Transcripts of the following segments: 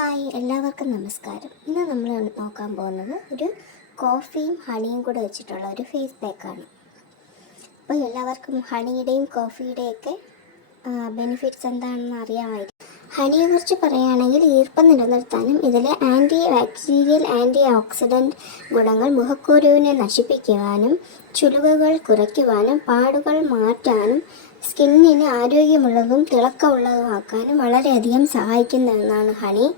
Hi, എല്ലാവർക്കും നമസ്കാരം. ഇന്ന് നമ്മൾ നോക്കാൻ പോകുന്നത് ഒരു കോഫിയും ഹണിയും കൂടെ വെച്ചിട്ടുള്ള ഒരു ഫേസ് പാക്കാണ്. അപ്പോൾ എല്ലാവർക്കും ഹണിയുടെയും കോഫിയുടെയൊക്കെ ബെനിഫിറ്റ്സ് എന്താണെന്ന് അറിയാമായിരിക്കും. ഹണിയെക്കുറിച്ച് പറയുകയാണെങ്കിൽ ഈർപ്പം നിലനിർത്താനും ഇതിലെ ആൻറ്റി ബാക്ടീരിയൽ ആൻറ്റി ഓക്സിഡൻറ്റ് ഗുണങ്ങൾ മുഖക്കുരുവിനെ നശിപ്പിക്കുവാനും ചുളിവുകൾ കുറയ്ക്കുവാനും പാടുകൾ മാറ്റാനും സ്കിന്നിന് ആരോഗ്യമുള്ളതും തിളക്കമുള്ളതുമാക്കാനും വളരെയധികം സഹായിക്കുന്ന ഒന്നാണ് ഹണി.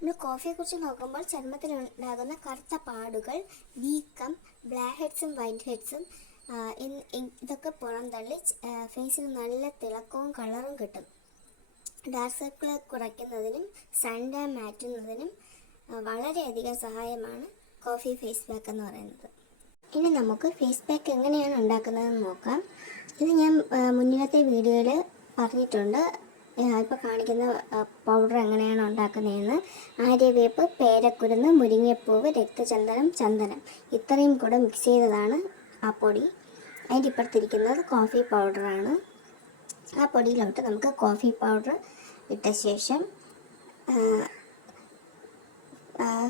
നമ്മൾ കോഫിയെക്കുറിച്ച് നോക്കുമ്പോൾ ചർമ്മത്തിലുണ്ടാകുന്ന കറുത്ത പാടുകൾ, വീക്കം, ബ്ലാക്ക് ഹെഡ്സും വൈറ്റ് ഹെഡ്സും ഇതൊക്കെ പുറന്തള്ളി ഫേസിന് നല്ല തിളക്കവും കളറും കിട്ടും. ഡാർക്ക് സർക്കിൾ കുറയ്ക്കുന്നതിനും സൺ ടാൻ മാറ്റുന്നതിനും വളരെയധികം സഹായമാണ് കോഫി ഫേസ് പാക്ക് എന്ന് പറയുന്നത്. ഇനി നമുക്ക് ഫേസ് പാക്ക് എങ്ങനെയാണ് ഉണ്ടാക്കുന്നതെന്ന് നോക്കാം. ഇത് ഞാൻ മുന്നിലത്തെ വീഡിയോയിൽ പറഞ്ഞിട്ടുണ്ട്. ഇപ്പോൾ കാണിക്കുന്ന പൗഡർ എങ്ങനെയാണ് ഉണ്ടാക്കുന്നതെന്ന്. ആര്യവേപ്പ്, പേരക്കുരുന്ന്, മുരിങ്ങപ്പൂവ്, രക്തചന്ദനം, ചന്ദനം ഇത്രയും കൂടെ മിക്സ് ചെയ്തതാണ് ആ പൊടി. അതിൻ്റെ ഇപ്പുറത്തിരിക്കുന്നത് കോഫി പൗഡറാണ്. ആ പൊടിയിലോട്ട് നമുക്ക് കോഫി പൗഡർ ഇട്ട ശേഷം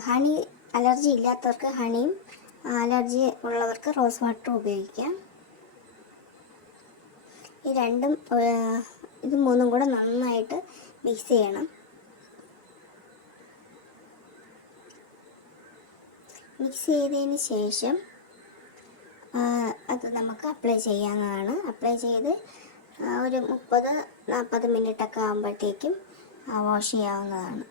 ഹണി, അലർജി ഇല്ലാത്തവർക്ക് ഹണിയും അലർജി ഉള്ളവർക്ക് റോസ് വാട്ടർ ഉപയോഗിക്കാം. ഈ രണ്ടും ഇത് മൂന്നും കൂടെ നന്നായിട്ട് മിക്സ് ചെയ്യണം. മിക്സ് ചെയ്തതിന് ശേഷം അത് നമുക്ക് അപ്ലൈ ചെയ്യാവുന്നതാണ്. അപ്ലൈ ചെയ്ത് ഒരു 30-40 മിനിറ്റൊക്കെ ആകുമ്പോഴത്തേക്കും വാഷ് ചെയ്യാവുന്നതാണ്.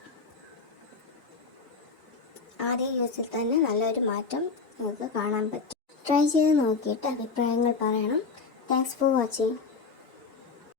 ആദ്യ യൂസിൽ തന്നെ നല്ലൊരു മാറ്റം നമുക്ക് കാണാൻ പറ്റും. ട്രൈ ചെയ്ത് നോക്കിയിട്ട് അഭിപ്രായങ്ങൾ പറയണം. Thanks for watching.